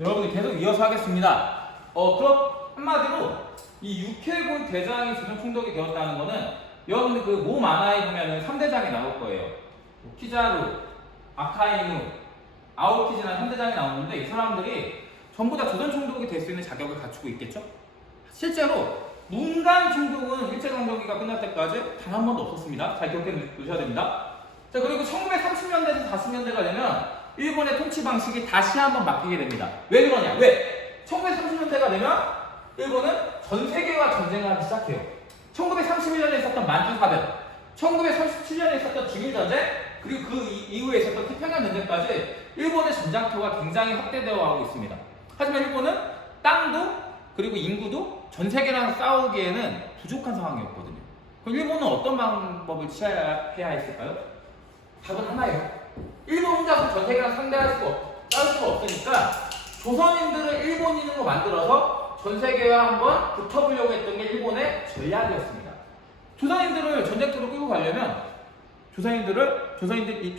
여러분들 계속 이어서 하겠습니다. 그럼 한마디로 이 육해군 대장이 조선 총독이 되었다는 거는 여러분들 그 모 만화에 보면은 3대장이 나올 거예요. 뭐 키자루, 아카이누, 아오키즈라는 3대장이 나오는데 이 사람들이 전부 다 조선 총독이 될 수 있는 자격을 갖추고 있겠죠? 실제로 문간 총독은 일제강점기가 끝날 때까지 단 한 번도 없었습니다. 잘 기억해 두셔야 됩니다. 자, 그리고 1930년대에서 40년대가 되면 일본의 통치 방식이 다시 한번 바뀌게 됩니다. 왜 그러냐? 왜? 1930년대가 되면 일본은 전 세계와 전쟁을 하기 시작해요. 1931년에 있었던 만주사변, 1937년에 있었던 중일전쟁, 그리고 그 이후에 있었던 태평양 전쟁까지 일본의 전장터가 굉장히 확대되어 가고 있습니다. 하지만 일본은 땅도 그리고 인구도 전 세계랑 싸우기에는 부족한 상황이었거든요. 그럼 일본은 어떤 방법을 취해야 했을까요? 답은 하나예요. 일본 혼자서 전 세계랑 싸울 수가 없으니까 조선인들을 일본인으로 만들어서 전 세계와 한번 붙어보려고 했던 게 일본의 전략이었습니다. 조선인들을 전쟁터로 끌고 가려면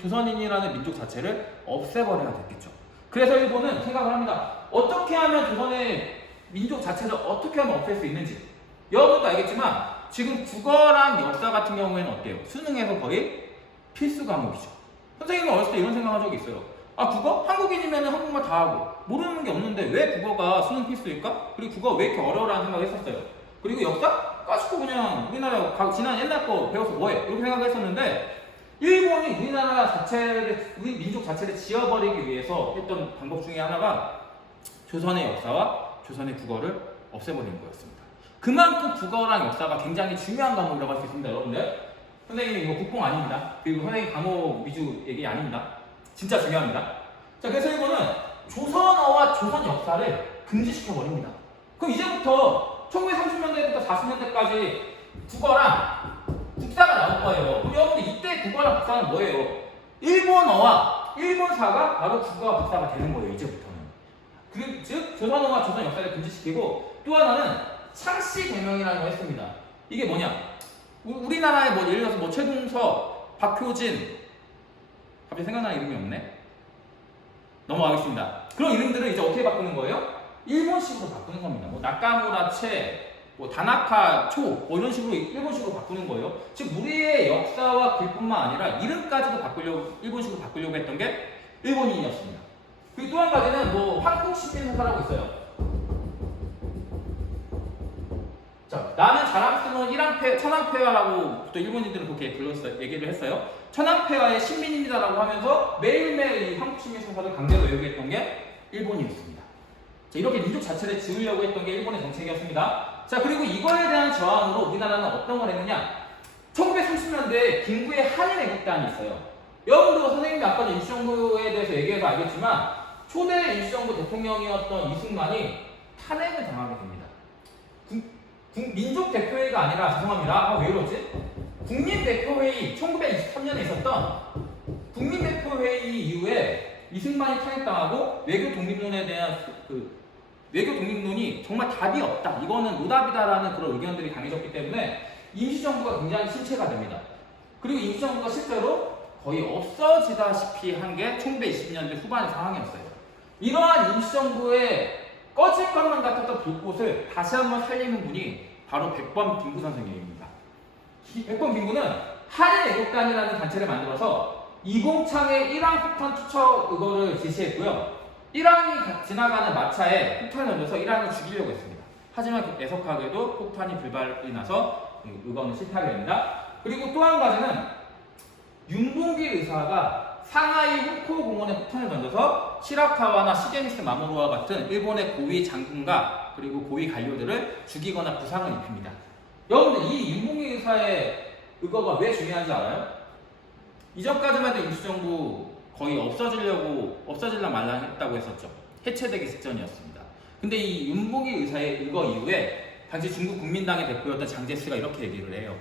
조선인이라는 민족 자체를 없애버려야 됐겠죠. 그래서 일본은 생각을 합니다. 어떻게 하면 조선의 민족 자체를 어떻게 하면 없앨 수 있는지. 여러분도 알겠지만 지금 국어랑 역사 같은 경우에는 어때요? 수능에서 거의 필수 과목이죠. 선생님은 어렸을 때 이런 생각한 적이 있어요. 아, 국어? 한국인이면 한국말 다 하고 모르는 게 없는데 왜 국어가 수능 필수일까? 그리고 국어 왜 이렇게 어려워라는 생각을 했었어요. 그리고 역사? 까짓거 그냥 우리나라 지난 옛날 거 배워서 뭐해? 이렇게 생각을 했었는데 일본이 우리 민족 자체를 지워버리기 위해서 했던 방법 중에 하나가 조선의 역사와 조선의 국어를 없애버리는 거였습니다. 그만큼 국어랑 역사가 굉장히 중요한 과목이라고 할 수 있습니다, 여러분들. 선생님 이거 국뽕 아닙니다. 그리고 선생님 과목 위주 얘기 아닙니다. 진짜 중요합니다. 자, 그래서 일본은 조선어와 조선 역사를 금지시켜버립니다. 그럼 이제부터 1930년대부터 40년대까지 국어랑 국사가 나올 거예요. 그럼 여러분들 이때 국어랑 국사는 뭐예요? 일본어와 일본사가 바로 국어와 국사가 되는 거예요, 이제부터는. 즉 조선어와 조선 역사를 금지시키고 또 하나는 창씨 개명이라는 걸 했습니다. 이게 뭐냐? 우리나라에 뭐 예를 들어서 뭐 최동석, 박효진, 갑자기 생각나는 이름이 없네. 넘어가겠습니다. 그런 이름들을 이제 어떻게 바꾸는 거예요? 일본식으로 바꾸는 겁니다. 뭐 나카무라 채, 뭐 다나카 초, 뭐 이런 식으로 일본식으로 바꾸는 거예요. 즉 우리의 역사와 글뿐만 아니라 이름까지도 일본식으로 바꾸려고 했던 게 일본인이었습니다. 그리고 또 한 가지는 뭐 한국 시민사라고 있어요. 자, 나는 자랑스러운 천황폐하라고 또 일본인들은 그렇게 얘기를 했어요. 천황폐하의 신민입니다라고 하면서 매일매일 이 한국 시민사를 강제로 외우게 했던 게 일본이었습니다. 자, 이렇게 민족 자체를 지우려고 했던 게 일본의 정책이었습니다. 자, 그리고 이거에 대한 저항으로 우리나라는 어떤 걸 했느냐? 1930년대에 김구의 한인애국단이 있어요. 여러분도 선생님이 아까 임시정부에 대해서 얘기해서 알겠지만 초대 임시정부 대통령이었던 이승만이 탄핵을 당하게 됩니다. 민족대표회의가 아니라 죄송합니다. 왜 이러지? 국민대표회의 1923년에 있었던 국민대표회의 이후에 이승만이 탄핵당하고 외교 독립론에 대한 외교 독립론이 정말 답이 없다. 이거는 노답이다라는 그런 의견들이 강해졌기 때문에 임시정부가 굉장히 실체가 됩니다. 그리고 임시정부가 실제로 거의 없어지다시피 한 게 1920년대 후반의 상황이었어요. 이러한 임시정부의 꺼질 것만 같았던 불꽃을 다시 한번 살리는 분이 바로 백범 빙구 선생님입니다. 이 백범 빙구는 한인애국단이라는 단체를 만들어서 이공창의 일항 폭탄 투척 의거를 지시했고요. 일항이 지나가는 마차에 폭탄을 던져서 일항을 죽이려고 했습니다. 하지만 애석하게도 폭탄이 불발이 나서 의거는 실패하게 됩니다. 그리고 또 한 가지는 윤봉길 의사가 상하이 훈코 공원에 폭탄을 던져서 시라카와나 시게미스 마모루와 같은 일본의 고위 장군과 그리고 고위 관료들을 죽이거나 부상을 입힙니다. 여러분들 이 윤봉길 의사의 의거가 왜 중요한지 알아요? 이전까지만 해도 임시정부 거의 없어질라 말라 했다고 했었죠. 해체되기 직전이었습니다. 근데 이 윤봉길 의사의 의거 이후에 당시 중국 국민당의 대표였던 장제스가 이렇게 얘기를 해요.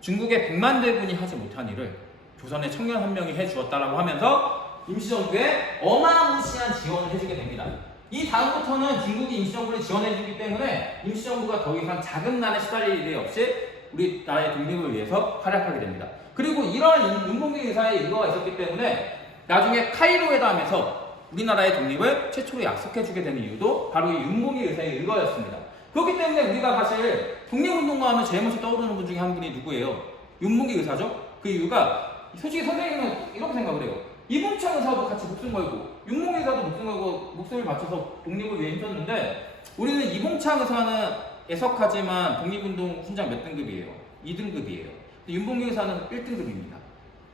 중국의 100만 대군이 하지 못한 일을 조선의 청년 한 명이 해주었다라고 하면서 임시정부에 어마무시한 지원을 해주게 됩니다. 이 다음부터는 중국이 임시정부를 지원해주기 때문에 임시정부가 더 이상 자금난에 시달릴 일이 없이 우리나라의 독립을 위해서 활약하게 됩니다. 그리고 이러한 윤봉길 의사의 의거가 있었기 때문에 나중에 카이로 회담에서 우리나라의 독립을 최초로 약속해주게 된 이유도 바로 이 윤봉길 의사의 일거였습니다. 그렇기 때문에 우리가 사실 독립운동가 하면 제일 먼저 떠오르는 분 중에 한 분이 누구예요? 윤봉길 의사죠. 그 이유가 솔직히 선생님은 이렇게 생각을 해요. 이봉창 의사도 같이 목숨 걸고 윤봉길 의사도 목숨 걸고 목숨을 바쳐서 독립을 위해 힘썼는데 우리는 이봉창 의사는 애석하지만 독립운동 훈장 몇 등급이에요? 2등급이에요. 윤봉길 의사는 1등급입니다.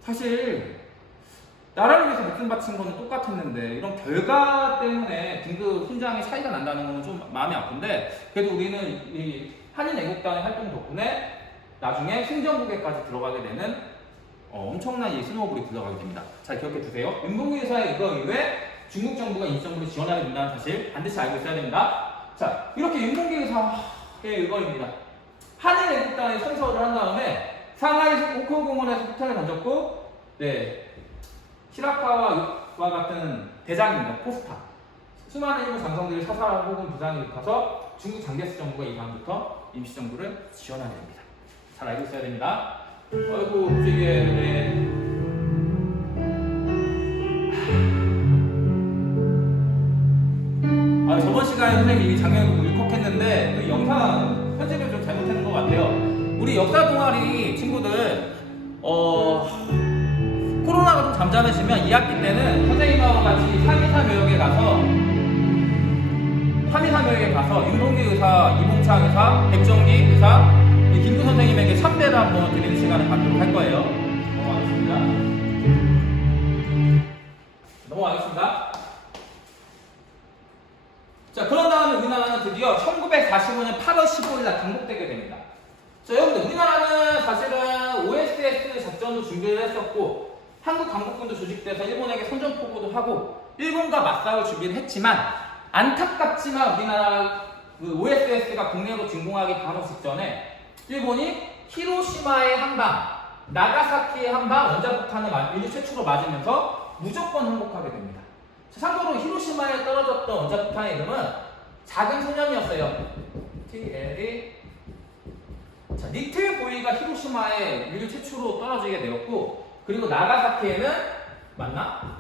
사실 나라를 위해서 목숨 바친 거는 똑같았는데 이런 결과 때문에 등급 훈장의 차이가 난다는 거는 좀 마음이 아픈데 그래도 우리는 이 한인 애국단의 활동 덕분에 나중에 승전국에까지 들어가게 되는 엄청난 이 스노우볼이 들어가게 됩니다. 잘 기억해 두세요. 윤봉길 의사의 이거 이후에 중국 정부가 인정부를 지원하게 된다는 사실 반드시 알고 있어야 됩니다. 자, 이렇게 윤봉길 의사의 의거입니다. 한일 애국단에 선서를 한 다음에 상하이 오크공원에서 폭탄을 던졌고, 네, 시라카와 같은 대장입니다. 포스타. 수많은 일본 장성들이 사살하고 혹은 부상을 입혀서 중국 장개스 정부가 이 다음부터 임시정부를 지원하게 됩니다. 잘 알고 있어야 됩니다. 아이고, 이게 네. 저번 시간에 선생님이 장면을 보고 울컥했는데 또 영상 편집을 좀 잘못했는 것 같아요. 우리 역사 동아리 친구들 코로나가 좀 잠잠해지면 2학기 때는 선생님하고 같이 3.2.3묘역에 가서 윤봉길 의사, 이봉창 의사, 백정기 의사, 김구 선생님에게 참배를 한번 드리는 시간을 갖도록 할 거예요. 넘어가겠습니다. 자, 그런 다음에 우리나라는 드디어 1945년 8월 15일 날 강복되게 됩니다. 자, 여러분들, 우리나라는 사실은 OSS 작전도 준비를 했었고, 한국 강복군도 조직돼서 일본에게 선전포고도 하고, 일본과 맞싸울 준비를 했지만, 안타깝지만 우리나라 그 OSS가 국내로 진공하기 바로 직전에, 일본이 히로시마의 한 방, 나가사키의 한 방 원자폭탄을 인류 최초로 맞으면서 무조건 항복하게 됩니다. 참고로 히로시마에 떨어졌던 원자폭탄의 이름은 작은 소년이었어요. TLE. 자, 리틀 보이가 히로시마에 인류 최초로 떨어지게 되었고, 그리고 나가사키에는 맞나?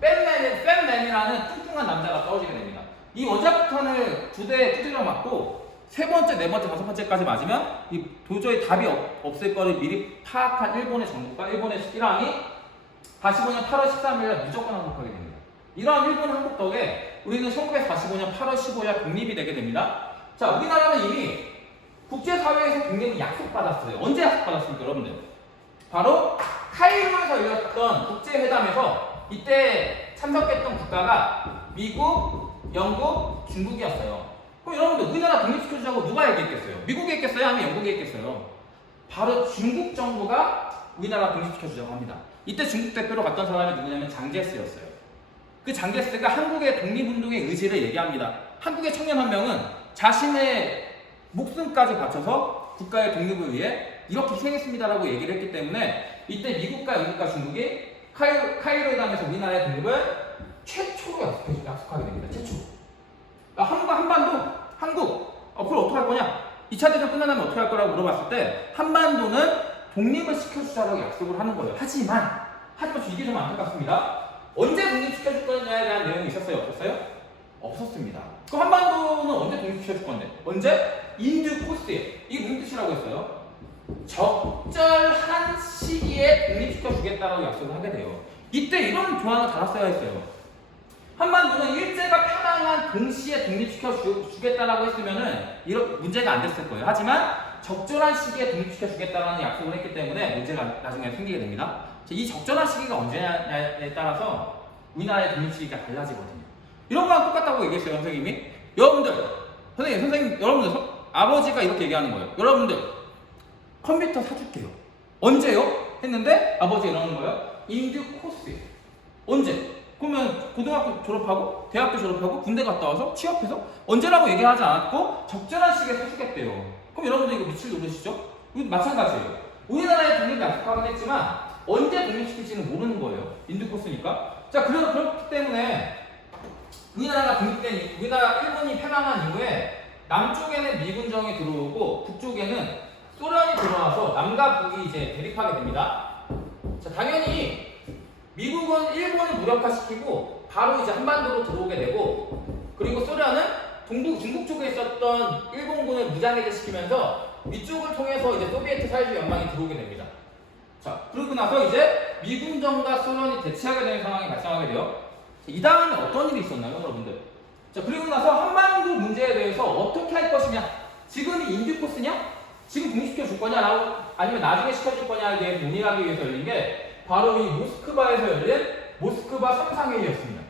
팬맨이라는 뚱뚱한 남자가 떨어지게 됩니다. 이 원자폭탄을 2대 두드려 맞고 3번째, 4번째, 5번째까지 맞으면 도저히 답이 없을 거를 미리 파악한 일본의 정부가, 일본의 일왕이 45년 8월 13일 무조건 항복하게 됩니다. 이러한 일본 항복 덕에 우리는 1945년 8월 15일 독립이 되게 됩니다. 자, 우리나라는 이미 국제사회에서 독립을 약속받았어요. 언제 약속받았습니까, 여러분들? 바로 카이로에서 열렸던 국제회담에서 이때 참석했던 국가가 미국, 영국, 중국이었어요. 그럼 여러분들, 우리나라 독립시켜주자고 누가 얘기했겠어요? 미국이 했겠어요? 아니면 영국이 했겠어요? 바로 중국 정부가 우리나라 독립시켜주자고 합니다. 이때 중국 대표로 갔던 사람이 누구냐면 장제스였어요. 그 장제스가 한국의 독립운동의 의지를 얘기합니다. 한국의 청년 한 명은 자신의 목숨까지 바쳐서 국가의 독립을 위해 이렇게 희생했습니다라고 얘기를 했기 때문에 이때 미국과 영국과 중국이 카이로 회담에서 우리나라의 독립을 최초로 약속하게 됩니다. 최초. 한국 앞으로 어떻게 할 거냐? 2차 대전 끝나면 어떻게 할 거라고 물어봤을 때 한반도는 독립을 시켜주자라고 약속을 하는 거예요. 하지만 이게 좀 안타깝습니다. 언제 독립시켜줄 거냐에 대한 내용이 있었어요? 없었어요? 없었습니다. 그 한반도는 언제 독립시켜줄 건데? 언제? 인듀 코스에. 이게 무슨 뜻이라고 했어요? 적절한 시기에 독립시켜주겠다라고 약속을 하게 돼요. 이때 이런 조항을 달았어야 했어요. 한반도는 일제가 편안한 동시에 독립시켜주겠다라고 했으면은 이런 문제가 안 됐을 거예요. 하지만 적절한 시기에 독립시켜주겠다라는 약속을 했기 때문에 문제가 나중에 생기게 됩니다. 이 적절한 시기가 언제냐에 따라서 우리나라의 독립 시기가 달라지거든요. 이런 거랑 똑같다고 얘기했어요, 선생님이. 여러분들, 아버지가 이렇게 얘기하는 거예요. 여러분들, 컴퓨터 사줄게요. 언제요? 했는데 아버지가 이러는 거예요. 인듀 코스에. 언제? 그러면 고등학교 졸업하고 대학교 졸업하고 군대 갔다 와서 취업해서 언제라고 얘기하지 않았고 적절한 시기에 사주겠대요. 그럼 여러분들 이거 미칠 노릇이죠? 이거 마찬가지예요. 우리나라의 독립을 약속하긴 했지만 언제 독립시킬지는 모르는 거예요. 인듀 코스니까. 자, 그렇기 때문에 우리나라가 독립된, 우리나라 일본이 패망한 이후에 남쪽에는 미군정이 들어오고 북쪽에는 소련이 들어와서 남과 북이 이제 대립하게 됩니다. 자, 당연히 미국은 일본을 무력화시키고 바로 이제 한반도로 들어오게 되고, 그리고 소련은 중국 쪽에 있었던 일본군을 무장해제시키면서 위쪽을 통해서 이제 소비에트 사회주의 연방이 들어오게 됩니다. 자, 그러고 나서 이제 미군정과 소련이 대치하게 되는 상황이 발생하게 돼요. 이 다음에 어떤 일이 있었나요, 여러분들? 자, 그리고 나서 한반도 문제에 대해서 어떻게 할 것이냐? 지금이 인류 코스냐? 지금 독립시켜 줄 거냐라고, 아니면 나중에 시켜줄 거냐에 대해 논의하기 위해서 열린 게 바로 이 모스크바에서 열린 모스크바 3상회의였습니다.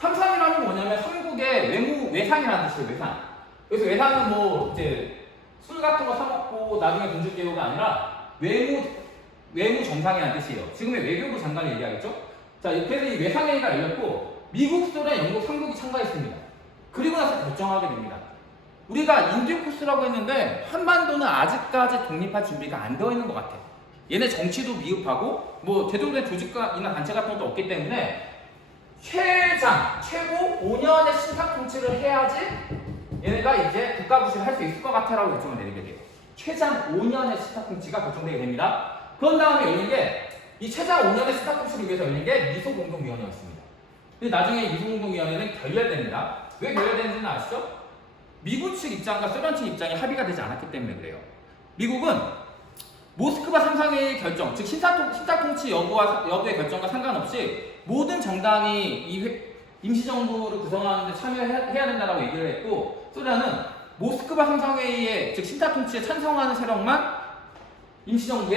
3상이라는 건 뭐냐면 삼국의 외상이라는 뜻이에요, 외상. 그래서 외상은 뭐 이제 술 같은 거 사먹고 나중에 돈 줄게 요가 아니라 외무 정상이라는 뜻이에요. 지금의 외교부 장관을 얘기하겠죠? 자, 그래서 이 외상회의가 열렸고 미국, 소련, 영국, 삼국이 참가했습니다. 그리고 나서 결정하게 됩니다. 우리가 인류 코스라고 했는데 한반도는 아직까지 독립할 준비가 안 되어 있는 것 같아. 얘네 정치도 미흡하고 뭐 제대로 된 조직이나 단체 같은 것도 없기 때문에 최고 5년의 신탁 통치를 해야지 얘네가 이제 국가 부실을 할 수 있을 것 같아라고 결정을 내리게 돼요. 최장 5년의 신탁 통치가 결정되게 됩니다. 그런 다음에 열린 게 이 최장 5년의 신탁 통치를 위해서 열린 게 미소공동위원회였습니다. 근데 나중에 미소공동위원회는 결렬됩니다. 왜 결렬되는지는 아시죠? 미국 측 입장과 소련 측 입장이 합의가 되지 않았기 때문에 그래요. 미국은 모스크바 3상회의 결정, 즉 신탁 통치 여부의 결정과 상관없이 모든 정당이 이 임시정부를 구성하는 데 참여해야 된다고 얘기를 했고, 소련은 모스크바 3상회의에 즉 신탁 통치에 찬성하는 세력만 임시정부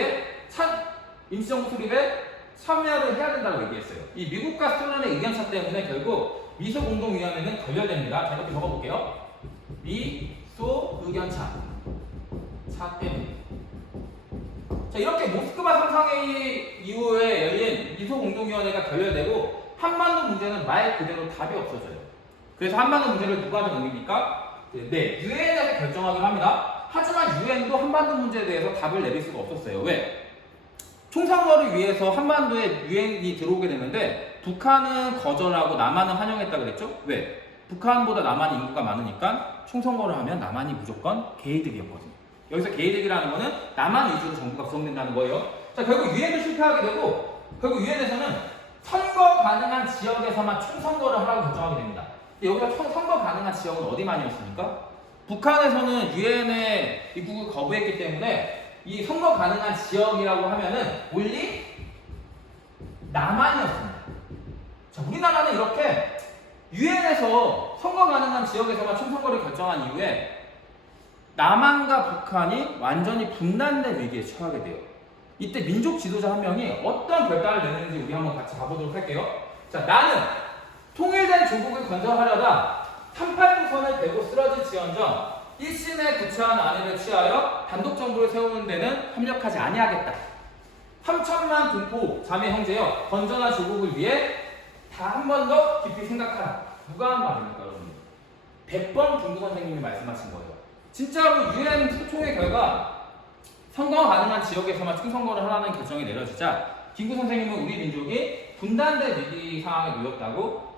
수립에 참여를 해야 된다고 얘기했어요. 이 미국과 소련의 의견차 때문에 결국 미소공동위원회는 결렬됩니다. 자, 이렇게 적어볼게요. 미소 의견차 때문에. 자, 이렇게 모스크바 3상회의 이후에 열린 미소공동위원회가 결렬되고 한반도 문제는 말 그대로 답이 없어져요. 그래서 한반도 문제를 누가 정립니까? 네, 유엔에서 결정하기로 합니다. 하지만 유엔도 한반도 문제에 대해서 답을 내릴 수가 없었어요. 왜? 총선거를 위해서 한반도에 유엔이 들어오게 되는데 북한은 거절하고 남한은 환영했다 그랬죠? 왜? 북한보다 남한이 인구가 많으니까 총선거를 하면 남한이 무조건 개이득이었거든요. 여기서 개이득이라는 거는 남한 위주로 정부가 구성된다는 거예요. 자, 결국 유엔도 실패하게 되고 결국 유엔에서는 선거 가능한 지역에서만 총선거를 하라고 결정하게 됩니다. 여기서 선거 가능한 지역은 어디만이었습니까? 북한에서는 유엔의 입국을 거부했기 때문에 이 선거 가능한 지역이라고 하면은 올리 남한이었습니다. 자, 우리나라는 이렇게 유엔에서 선거 가능한 지역에서만 총선거를 결정한 이후에 남한과 북한이 완전히 분단된 위기에 처하게 돼요. 이때 민족 지도자 한 명이 어떤 결단을 내는지 우리 한번 같이 봐보도록 할게요. 자, 나는 통일된 조국을 건설하려다 38도선을 베고 쓰러질지언정 일신에 구차한 안위를 취하여 단독 정부를 세우는 데는 협력하지 아니하겠다. 3천만 동포 자매 형제여, 건전한 조국을 위해 다 한 번 더 깊이 생각하라. 누가 한 말입니까, 여러분? 100번 김구 선생님이 말씀하신 거예요. 진짜로 유엔 소총의 결과 선거 가능한 지역에서만 총선거를 하라는 결정이 내려지자 김구 선생님은 우리 민족이 분단된 위기 상황에 놓였다고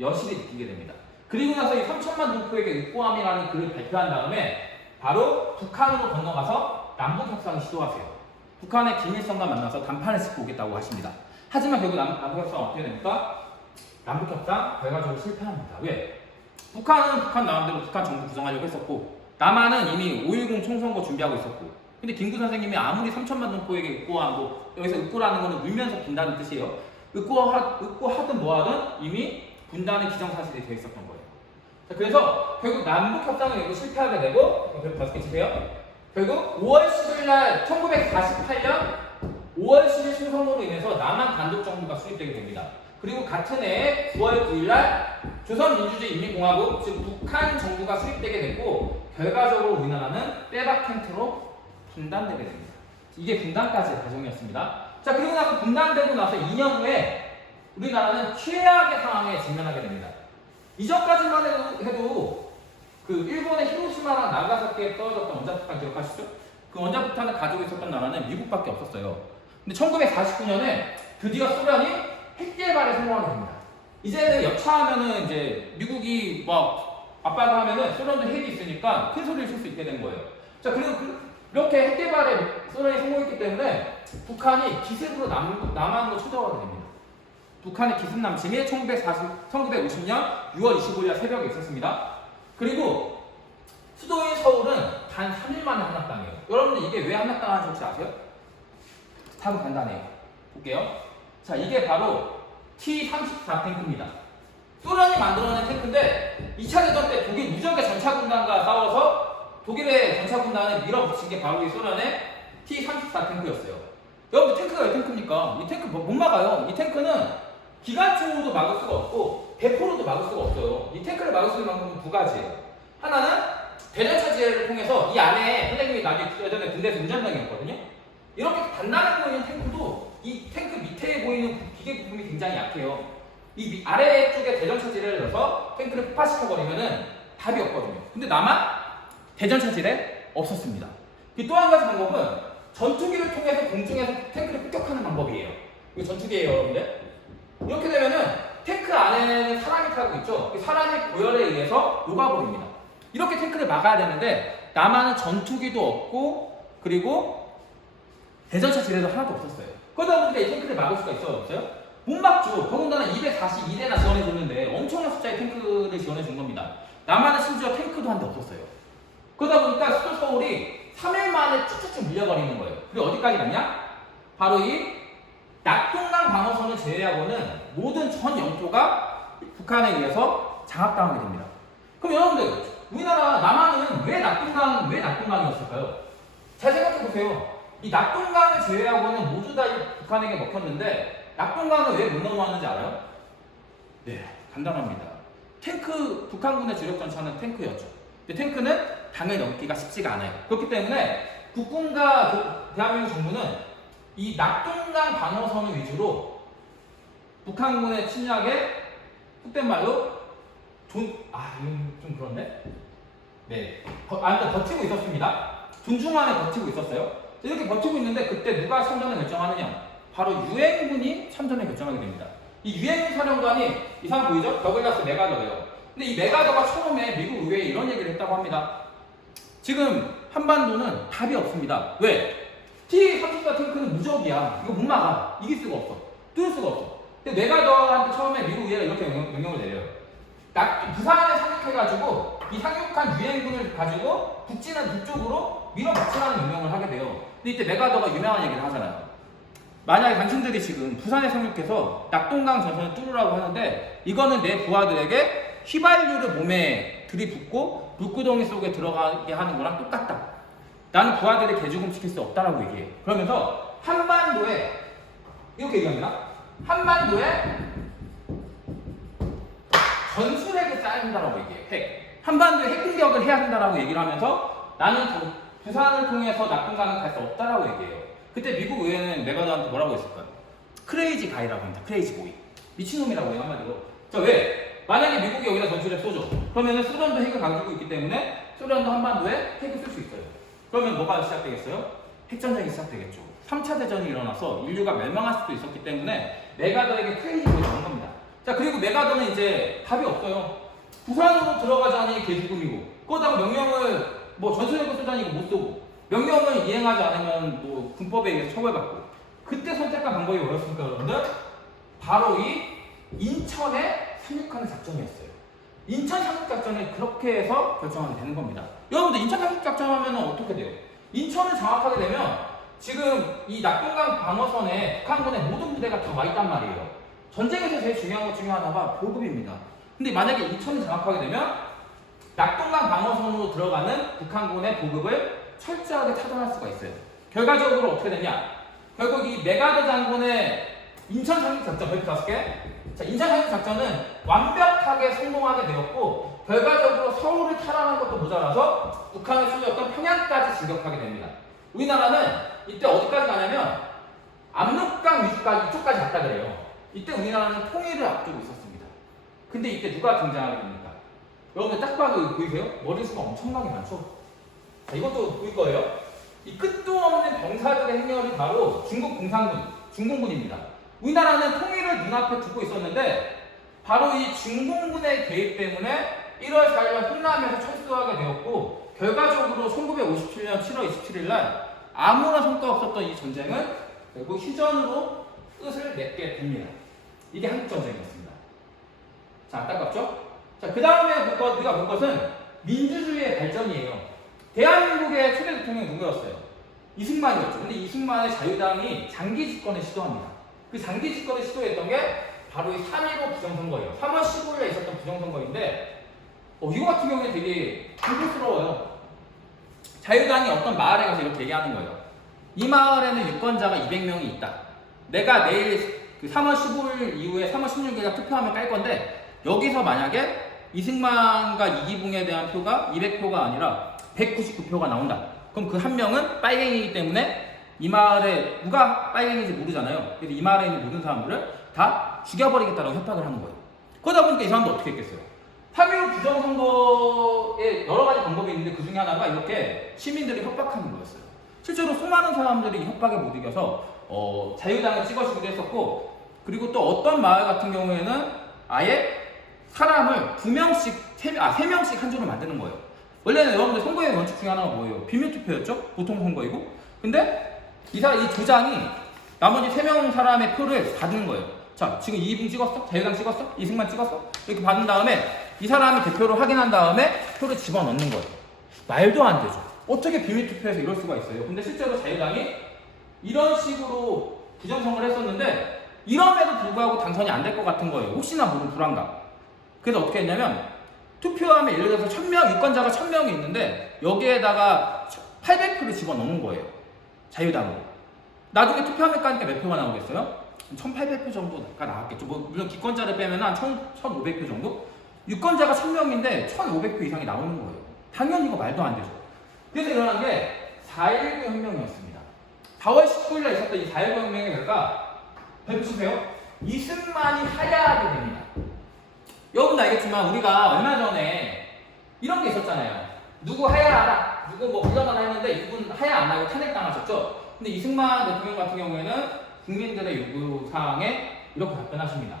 여실히 느끼게 됩니다. 그리고 나서 이 3천만 동포에게 의구함이라는 글을 발표한 다음에 바로 북한으로 건너가서 남북협상을 시도하세요. 북한의 김일성과 만나서 담판을 짚고 오겠다고 하십니다. 하지만 결국 남북협상 어떻게 됩니까? 남북협상 결과적으로 실패합니다. 왜? 북한은 북한 나름대로 북한 정부 구성하려고 했었고 남한은 이미 5.10 총선거 준비하고 있었고, 근데 김구 선생님이 아무리 3천만 동포에게 의구하고, 여기서 의구라는 거는 울면서 빈다는 뜻이에요. 의구하든 뭐하든 이미 분단의 기정사실이 되어 있었던 거예요. 자, 그래서 결국 남북협상을 실패하게 되고, 그럼 다섯 개 치세요. 결국 5월 10일 날 1948년 5월 10일 총선거로 인해서 남한 단독 정부가 수립되게 됩니다. 그리고 같은 해 9월 9일 날 조선민주주의인민공화국, 즉 북한 정부가 수립되게 됐고, 결과적으로 우리나라는 빼박 텐트로 분단되게 됩니다. 이게 분단까지의 과정이었습니다. 자, 그리고 나서 분단되고 나서 2년 후에 우리나라는 최악의 상황에 직면하게 됩니다. 이전까지만 해도 그 일본의 히로시마랑 나가사키에 떨어졌던 원자폭탄 기억하시죠? 그 원자폭탄을 가지고 있었던 나라는 미국밖에 없었어요. 근데 1949년에 드디어 소련이 핵 개발에 성공하게 됩니다. 이제는 여차하면은 이제 미국이 막 압박을 하면은 소련도 핵이 있으니까 큰 소리를 칠 수 있게 된 거예요. 자, 그리고 이렇게 핵 개발에 소련이 성공했기 때문에 북한이 기습으로 남한으로 쳐들어가게 됩니다. 북한의 기습 남침이 1950년 6월 25일 새벽에 있었습니다. 그리고 수도인 서울은 단 3일 만에 함락당해요. 여러분들 이게 왜 함락당하는지 혹시 아세요? 답은 간단해요. 볼게요. 자, 이게 바로 T-34 탱크입니다. 소련이 만들어낸 탱크인데 2차 대전 때 독일 무적의 전차군단과 싸워서 독일의 전차군단을 밀어붙인 게 바로 이 소련의 T-34 탱크였어요. 여러분 탱크가 왜 탱크입니까? 이 탱크 못 막아요. 이 탱크는 기관총으로도 막을 수가 없고 대포로도 막을 수가 없어요. 이 탱크를 막을 수 있는 방법은 두 가지예요. 하나는 대전차 지뢰를 통해서 이 안에 선생님이 나중에 예전에 군대에서 운전병이었거든요. 이렇게 단단해 보이는 탱크도 이 탱크 밑에 보이는 기계 부품이 굉장히 약해요. 이 아래쪽에 대전차 지뢰를 넣어서 탱크를 폭파시켜버리면은 답이 없거든요. 근데 남한 대전차 지뢰 없었습니다. 또 한 가지 방법은 전투기를 통해서 공중에서 탱크를 폭격하는 방법이에요. 이거 전투기예요, 여러분들. 이렇게 되면은 탱크 안에는 사람이 타고 있죠. 사람의 고열에 의해서 녹아버립니다. 이렇게 탱크를 막아야 되는데 남한은 전투기도 없고 그리고 대전차 지뢰도 하나도 없었어요. 그러다 보니까 이 탱크를 막을 수가 있어요, 없어요? 못 막죠. 더군다나 242대나 지원해줬는데 엄청난 숫자의 탱크를 지원해준 겁니다. 남한은 심지어 탱크도 한 대 없었어요. 그러다 보니까 수도 서울이 3일 만에 쭉쭉쭉 밀려버리는 거예요. 그리고 어디까지 갔냐? 바로 이 낙동강 방어선을 제외하고는 모든 전 영토가 북한에 의해서 장악당하게 됩니다. 그럼 여러분들, 우리나라 남한은 왜 낙동강이었을까요? 잘 생각해보세요. 이 낙동강을 제외하고는 모두 다 북한에게 먹혔는데 낙동강을 왜 못 넘어왔는지 알아요? 네, 간단합니다. 북한군의 주력 전차는 탱크였죠. 근데 탱크는 당을 넘기가 쉽지가 않아요. 그렇기 때문에 국군과 대한민국 정부는 이 낙동강 방어선을 위주로 북한군의 침략에 속된 말로 이건 좀 그런데? 네. 아무튼 버티고 있었습니다. 존중안에 버티고 있었어요. 이렇게 버티고 있는데 그때 누가 참전을 결정하느냐? 바로 유엔군이 참전을 결정하게 됩니다. 이 유엔군 사령관이 이 사람 보이죠? 더글라스 메가더예요. 근데 이 메가더가 처음에 미국 의회에 이런 얘기를 했다고 합니다. 지금 한반도는 답이 없습니다. 왜? T-34 탱크는 무적이야. 이거 못 막아. 이길 수가 없어. 뚫을 수가 없어. 근데 메가더한테 처음에 미국 의회가 이렇게 명령을 내려요. 부산에 상륙해가지고 이 상륙한 유엔군을 가지고 북쪽으로 밀어붙이라는 명령을 하게 돼요. 근데 이때 메가더가 유명한 얘기를 하잖아요. 만약에 당신들이 지금 부산에 상륙해서 낙동강 전선을 뚫으라고 하는데 이거는 내 부하들에게 휘발유를 몸에 들이붓고 물구덩이 속에 들어가게 하는 거랑 똑같다. 나는 부하들의 개죽음 시킬 수 없다라고 얘기해요. 그러면서 한반도에 이렇게 얘기합니다. 한반도에 전술핵을 쌓아야 한다라고 얘기해요. 핵. 한반도에 핵 공격을 해야 한다라고 얘기를 하면서 나는 부산을 통해서 낙동강을 갈 수 없다라고 얘기해요. 그때 미국 의회는 메가더한테 뭐라고 했을까요? 크레이지 가이라고 합니다. 크레이지 보이. 미친놈이라고 해요, 한마디로. 자, 왜? 만약에 미국이 여기다 전술핵 쏘죠. 그러면은 소련도 핵을 가지고 있기 때문에 소련도 한반도에 핵을 쓸 수 있어요. 그러면 뭐가 시작되겠어요? 핵전쟁이 시작되겠죠. 3차 대전이 일어나서 인류가 멸망할 수도 있었기 때문에 메가더에게 크레이지 보이가 온 겁니다. 자, 그리고 메가더는 이제 답이 없어요. 부산으로 들어가자니 개죽음이고 그러다가 명령을 전술핵을 쏘자니 못 쏘고 명령을 이행하지 않으면 군법에 의해서 처벌받고 그때 선택한 방법이 뭐였습니까, 여러분들? 바로 이 인천에 상륙하는 작전이었어요. 인천 상륙작전을 그렇게 해서 결정하게 되는 겁니다. 여러분들 인천 상륙작전 하면 어떻게 돼요? 인천을 장악하게 되면 지금 이 낙동강 방어선에 북한군의 모든 부대가 다 와 있단 말이에요. 전쟁에서 제일 중요한 것 중에 하나가 보급입니다. 근데 만약에 인천을 장악하게 되면 낙동강 방어선으로 들어가는 북한군의 보급을 철저하게 차단할 수가 있어요. 결과적으로 어떻게 되냐? 결국 이 메가더 장군의 인천 상륙작전 105개. 자, 인천 상륙작전은 완벽하게 성공하게 되었고 결과적으로 서울을 탈환한 것도 모자라서 북한에 쏘였던 평양까지 진격하게 됩니다. 우리나라는 이때 어디까지 가냐면 압록강 위주까지 이쪽까지 갔다 그래요. 이때 우리나라는 통일을 앞두고 있었습니다. 근데 이때 누가 등장하게 됩니까? 여러분들 딱 봐도 보이세요? 머리수가 엄청나게 많죠? 자, 이것도 보일 거예요. 이 끝도 없는 병사들의 행렬이 바로 중국 공산군, 중공군입니다. 우리나라는 통일을 눈앞에 두고 있었는데 바로 이 중공군의 개입 때문에 1월 4일 혼남에서 철수하게 되었고 결과적으로 1957년 7월 27일 날 아무런 성과가 없었던 이 전쟁은 결국 휴전으로 끝을 맺게 됩니다. 이게 한국전쟁이었습니다. 자, 안타깝죠? 자, 그 다음에 우리가 볼 것은 민주주의의 발전이에요. 대한민국의 초대 대통령이 누구였어요? 이승만이었죠. 근데 이승만의 자유당이 장기 집권을 시도합니다. 그 장기 집권을 시도했던 게 바로 이 3.15 부정선거예요. 3월 15일에 있었던 부정선거인데 이거 같은 경우에 되게 공포스러워요. 자유당이 어떤 마을에 가서 이렇게 얘기하는 거예요. 이 마을에는 유권자가 200명이 있다. 내가 내일 그 3월 15일 이후에 3월 16일에 투표하면 깔 건데 여기서 만약에 이승만과 이기붕에 대한 표가 200표가 아니라 199표가 나온다. 그럼 그 한 명은 빨갱이이기 때문에 이 마을에 누가 빨갱이인지 모르잖아요. 그래서 이 마을에 있는 모든 사람들을 다 죽여버리겠다라고 협박을 하는 거예요. 그러다 보니까 이 사람도 어떻게 했겠어요? 3.15 부정선거에 여러 가지 방법이 있는데 그 중에 하나가 이렇게 시민들이 협박하는 거였어요. 실제로 수많은 사람들이 이 협박에 못 이겨서 자유당을 찍어주기도 했었고, 그리고 또 어떤 마을 같은 경우에는 아예 사람을 2명씩, 3명씩 한 조로 만드는 거예요. 원래는 여러분들 선거의 원칙 중에 하나가 뭐예요? 비밀투표였죠? 보통 선거이고. 근데 이 조장이 나머지 3명 사람의 표를 받는 거예요. 자, 지금 이기붕 찍었어? 자유당 찍었어? 이승만 찍었어? 이렇게 받은 다음에 이 사람이 대표를 확인한 다음에 표를 집어넣는 거예요. 말도 안 되죠. 어떻게 비밀투표에서 이럴 수가 있어요? 근데 실제로 자유당이 이런 식으로 부정선거를 했었는데 이럼에도 불구하고 당선이 안 될 것 같은 거예요. 혹시나 모르는 불안감. 그래서 어떻게 했냐면 투표하면 예를 들어서 1000명, 유권자가 1000명이 있는데 여기에다가 800표를 집어넣는 거예요. 자유당으로. 나중에 투표하면 까니까 몇 표가 나오겠어요? 1800표 정도가 나왔겠죠. 물론 기권자를 빼면 한 1500표 정도? 유권자가 1000명인데 1500표 이상이 나오는 거예요. 당연히 이거 말도 안 되죠. 그래서 일어난 게 4.19 혁명이었습니다. 4월 19일에 있었던 이 4.19 혁명의 결과 보세요. 이승만이 하야하게 됩니다. 여러분도 알겠지만 우리가 얼마 전에 이런 게 있었잖아요. 누구 하야하라, 누구 뭐 물러나라 했는데 이분 하야 안 하고 탄핵당하셨죠. 근데 이승만 대통령 같은 경우에는 국민들의 요구사항에 이렇게 답변하십니다.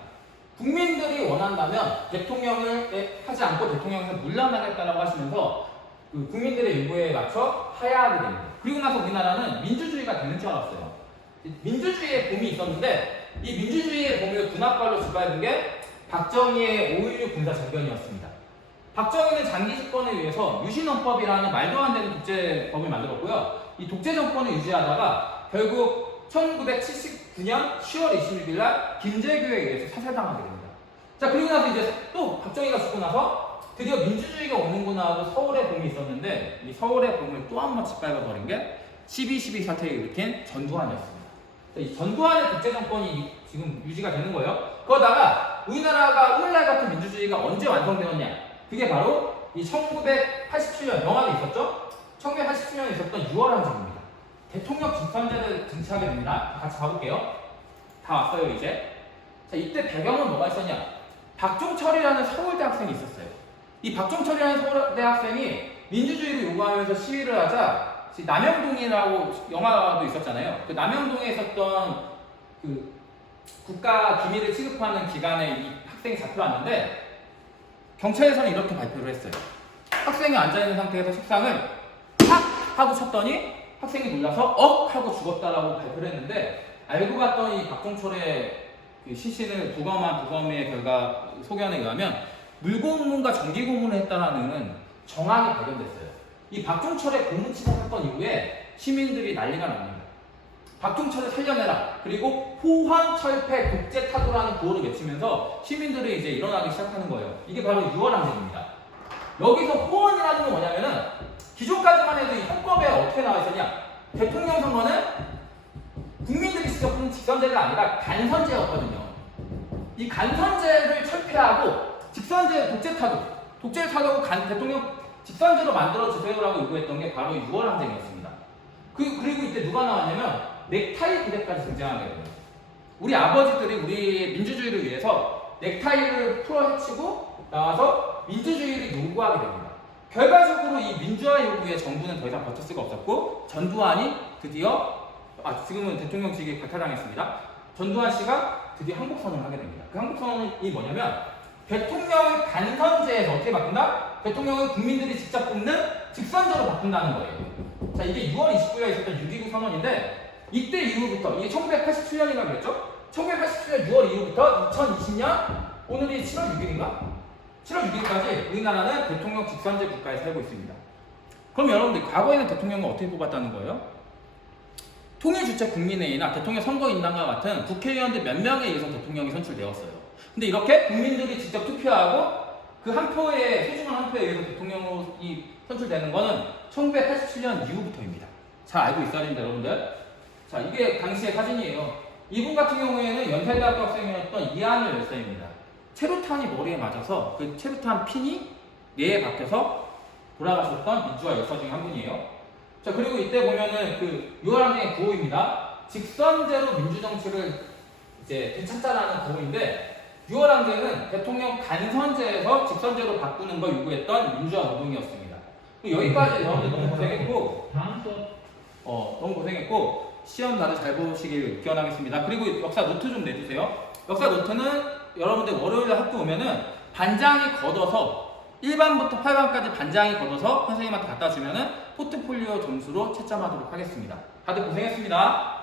국민들이 원한다면 대통령을 하지 않고 대통령에서 물러나겠다라고 하시면서 그 국민들의 요구에 맞춰 하야하게 됩니다. 그리고 나서 우리나라는 민주주의가 되는 줄 알았어요. 민주주의의 봄이 있었는데 이 민주주의의 봄을 군합발로 짓밟은 게 박정희의 5.16 군사정변이었습니다. 박정희는 장기 집권을 위해서 유신헌법이라는 말도 안 되는 독재법을 만들었고요. 이 독재 정권을 유지하다가 결국 1979년 10월 26일 날 김재규에 의해서 사살당하게 됩니다. 자, 그리고 나서 이제 또 박정희가 죽고 나서 드디어 민주주의가 오는구나 하고 서울의 봄이 있었는데 이 서울의 봄을 또 한 번 짓밟아버린 게 12.12 사태를 일으킨 전두환이었습니다. 이 전두환의 독재 정권이 지금 유지가 되는 거예요. 그러다가 우리나라가 오늘날 같은 민주주의가 언제 완성되었냐? 그게 바로 이 1987년 영화도 있었죠? 1987년에 있었던 6월 항쟁입니다. 대통령 집권제를 등치하게 됩니다. 같이 가볼게요. 다 왔어요 이제. 자, 이때 배경은 뭐가 있었냐? 박종철이라는 서울대 학생이 있었어요. 이 박종철이라는 서울대 학생이 민주주의를 요구하면서 시위를 하자 남영동이라고 영화도 있었잖아요. 그 남영동에 있었던 그 국가 기밀을 취급하는 기관에 이 학생이 잡혀왔는데 경찰에서는 이렇게 발표를 했어요. 학생이 앉아있는 상태에서 책상을 팍 하고 쳤더니 학생이 놀라서 억 하고 죽었다라고 발표를 했는데 알고 봤더니 박종철의 그 시신을 부검의 결과 소견에 의하면 물고문과 전기고문을 했다라는 정황이 발견됐어요. 이 박종철의 고문치사 사건 이후에 시민들이 난리가 납니다. 박종철을 살려내라. 그리고 호황철폐 독재타도라는 구호를 외치면서 시민들이 이제 일어나기 시작하는 거예요. 이게 바로 6월 항쟁입니다. 여기서 호언이라는 건 뭐냐면은 기존까지만 해도 이 헌법에 어떻게 나와 있었냐? 대통령 선거는 국민들이 직접 뽑는 직선제가 아니라 간선제였거든요. 이 간선제를 철폐하고 직선제 독재를 타도고 대통령 직선제로 만들어주세요라고 요구했던 게 바로 6월 항쟁이었습니다. 그리고 이때 누가 나왔냐면 넥타이 부대까지 등장하게 돼요. 우리 아버지들이 우리 민주주의를 위해서 넥타이를 풀어 헤치고 나와서 민주주의를 요구하게 됩니다. 결과적으로 이 민주화 요구에 정부는 더 이상 버틸 수가 없었고 전두환이 드디어 지금은 대통령직이 박탈당했습니다. 전두환 씨가 드디어 항복선언을 하게 됩니다. 그 항복선언이 뭐냐면 대통령을 간선제에서 어떻게 바꾼다? 대통령은 국민들이 직접 뽑는 직선제로 바꾼다는 거예요. 자, 이게 6월 29일에 있었던 6.29 선언인데 이때 이후부터 이게 1987년이라고 그랬죠? 1987년 6월 이후부터 2020년 오늘이 7월 6일인가? 7월 6일까지 우리나라는 대통령 직선제 국가에 살고 있습니다. 그럼 여러분들 과거에는 대통령을 어떻게 뽑았다는 거예요? 통일주체 국민회의나 대통령 선거인단과 같은 국회의원들 몇 명에 의해서 대통령이 선출되었어요. 근데 이렇게 국민들이 직접 투표하고 그 한 표에 소중한 한 표에 의해서 대통령이 선출되는 거는 1987년 이후부터입니다. 잘 알고 있어야 됩니다, 여러분들. 자, 이게 당시의 사진이에요. 이분 같은 경우에는 연세대학교 학생이었던 이한열 열사입니다. 체류탄이 머리에 맞아서 그 체류탄 핀이 뇌에 박혀서 돌아가셨던 민주화 열사 중에 한 분이에요. 자, 그리고 이때 보면은 그 6월 항쟁의 구호입니다. 직선제로 민주정치를 이제 되찾자라는 구호인데 6월 항쟁은 대통령 간선제에서 직선제로 바꾸는 걸 요구했던 민주화 노동이었습니다. 여기까지 여러분들 너무 고생했고, 너무 고생했고 시험 다들 잘 보시길 기원하겠습니다. 그리고 역사 노트 좀 내주세요. 역사 노트는 여러분들 월요일에 학교 오면은 반장이 걷어서 1반부터 8반까지 반장이 걷어서 선생님한테 갖다 주면은 포트폴리오 점수로 채점하도록 하겠습니다. 다들 고생했습니다.